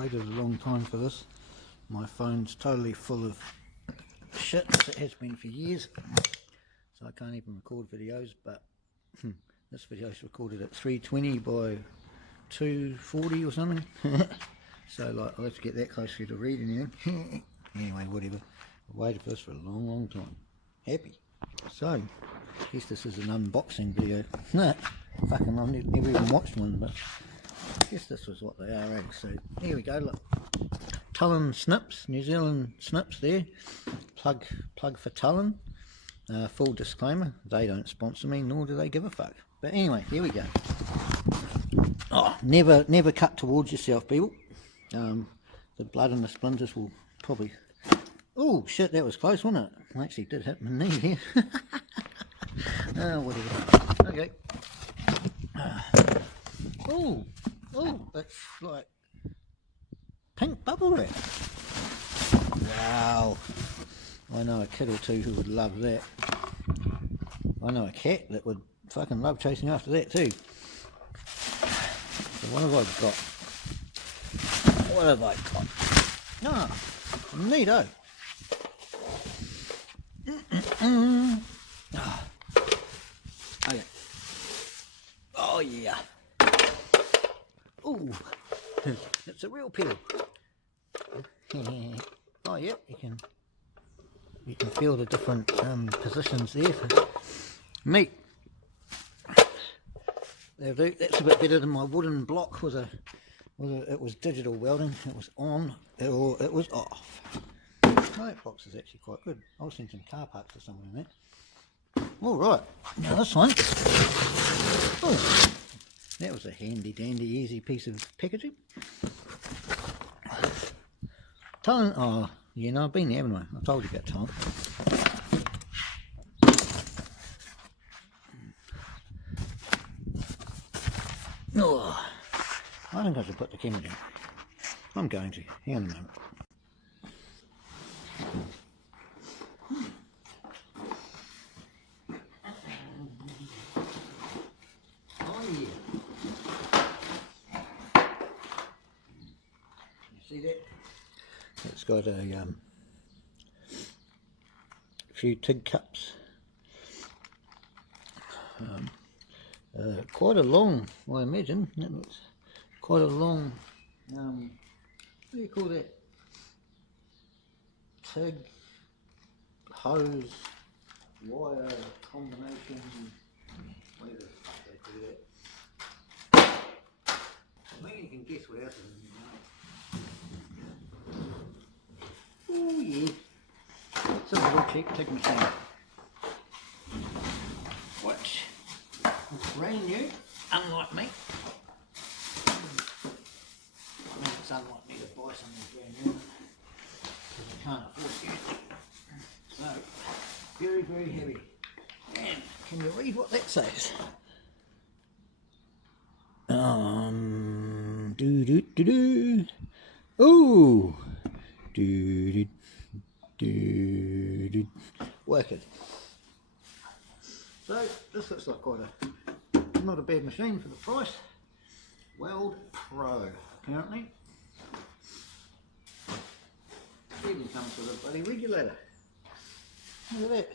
waited a long time for this. My phone's totally full of shit, as it has been for years, so I can't even record videos, but this video's recorded at 320 by 240 or something. So like, I'll have to get that close for you to read anything. Anyway, whatever. I waited for this for a long time. Happy. So, I guess this is an unboxing video. Fucking, I've never even watched one, but I guess this was what they are, eh? So, here we go, look. Tullen Snips, New Zealand Snips there. Plug for Tullen. Full disclaimer, they don't sponsor me, nor do they give a fuck. But anyway, here we go. Oh, never cut towards yourself, people. The blood and the splinters will probably... Oh shit, that was close, wasn't it? I actually did hit my knee here. Whatever. Okay. Oh, it's like pink bubble wrap. Wow. I know a kid or two who would love that. I know a cat that would fucking love chasing after that too. So what have I got? What have I got? Ah, neato. Okay. Oh yeah. Ooh, it's a real pill. Oh yeah, you can feel the different positions there for meat. That's a bit better than my wooden block. It was digital welding. It was on or it was off. Oh, that box is actually quite good. I was thinking car parks or something in that. All right, now this one. Oh, that was a handy dandy easy piece of packaging. Tullen, oh, you know, I've been there, haven't I? I told you about Tullen. Oh, I think I should put the camera down. I'm going to. Hang on a moment. Oh yeah. You see that? It's got a few TIG cups. Quite a long, I imagine, that looks quite a long, what do you call that? TIG, hose, wire combination, whatever the fuck they do that. I mean, you can guess what else is in there. Oh yeah, it's a little cheap TIG machine. Watch. It's brand new, unlike me. I mean, it's unlike me to buy something brand new because I can't afford it. So, very, very heavy. And can you read what that says? Ooh, work it. So this looks like quite not a bad machine for the price. Weld Pro, apparently. Even comes with a bloody regulator. Look at that.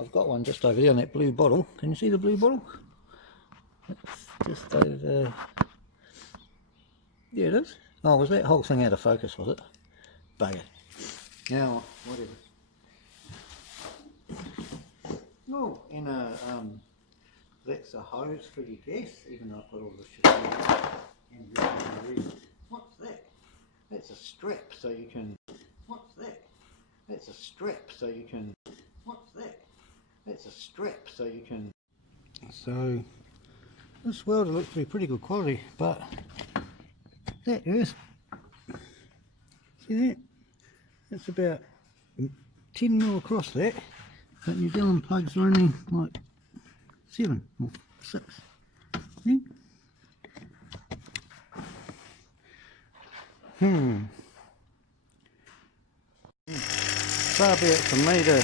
I've got one just over there on that blue bottle. Can you see the blue bottle? It's just over there. Yeah, it is. Oh, was that whole thing out of focus, was it? Bugger. Now, whatever. Oh, and that's a hose for your gas, even though I've got all this shit and what's that? That's a strap so you can... What's that? That's a strap so you can... What's that? That's a strap so you can... So, this welder looks to be pretty good quality, but that is... See that? That's about 10mm across that. But New Zealand plugs are only like 7 or 6. See? Far be it from me to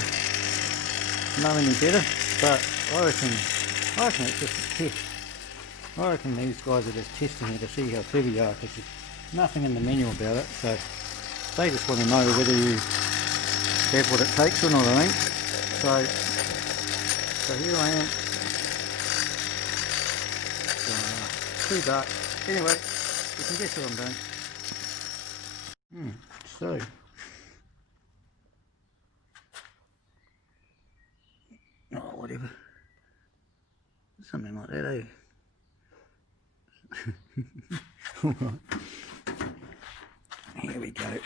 know any better, but I reckon it's just a test. I reckon these guys are just testing you to see how clever you are, because nothing in the manual about it, so they just want to know whether you have what it takes or not, I think. So here I am. Too dark. Anyway, you can guess what I'm doing. So oh, whatever. Something like that, eh? Alright. Here we go.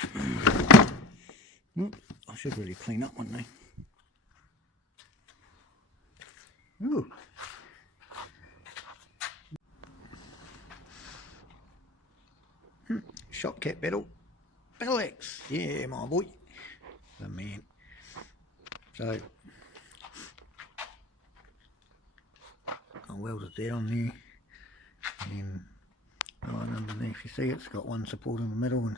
I should really clean up one day. Ooh. Shot cap battle. Battle axe. Yeah, my boy. The man. So I welded that on there, and right underneath, you see it's got one support in the middle, and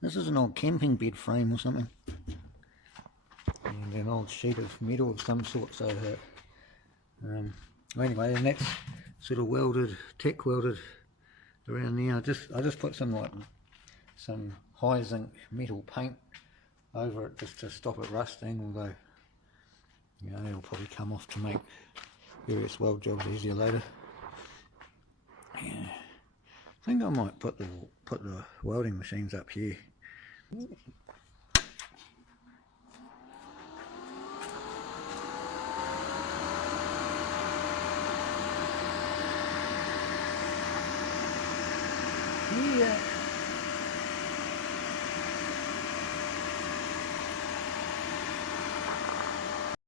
this is an old camping bed frame or something, and an old sheet of metal of some sort, so that well, anyway, and that's sort of welded, tack welded around there. I just put some high zinc metal paint over it just to stop it rusting, although you know it'll probably come off to make various weld jobs easier later. Yeah, I think I might put the welding machines up here. Yeah.